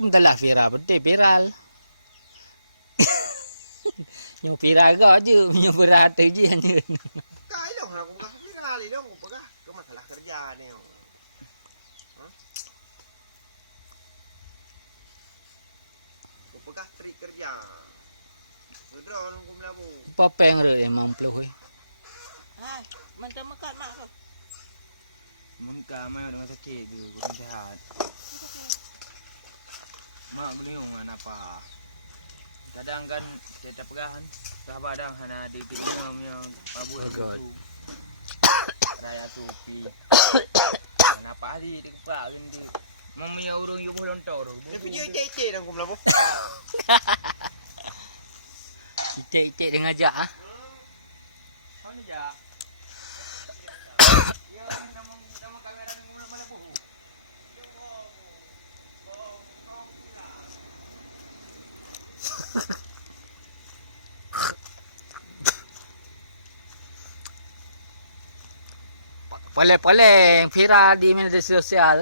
Entahlah viral betul viral. Yang viral kau je, yang viral tu je hanya. Kak dong aku pegang viral ni dong, pegang ke masalah kerja ni. Aku pegang trik kerja. Sudah orang aku melabu. Apa peng re emang peluh. Ha, mantan makan mak kau. Mun kamay dengan sakit tu, kurang sehat. Mak beliau kan apa? Kadang kan saya tak pegahan. Sahabat dah hana di pinjam yang babu tu. Raya supi. Kenapa hari di kepala ni? Mami orang yo bolon toro. Ni video cek dong aku melabu. Itik-itik dengan jak ah. Mana je? Ya, nama kamera mula melabu. Boleh-boleh viral di media sosial.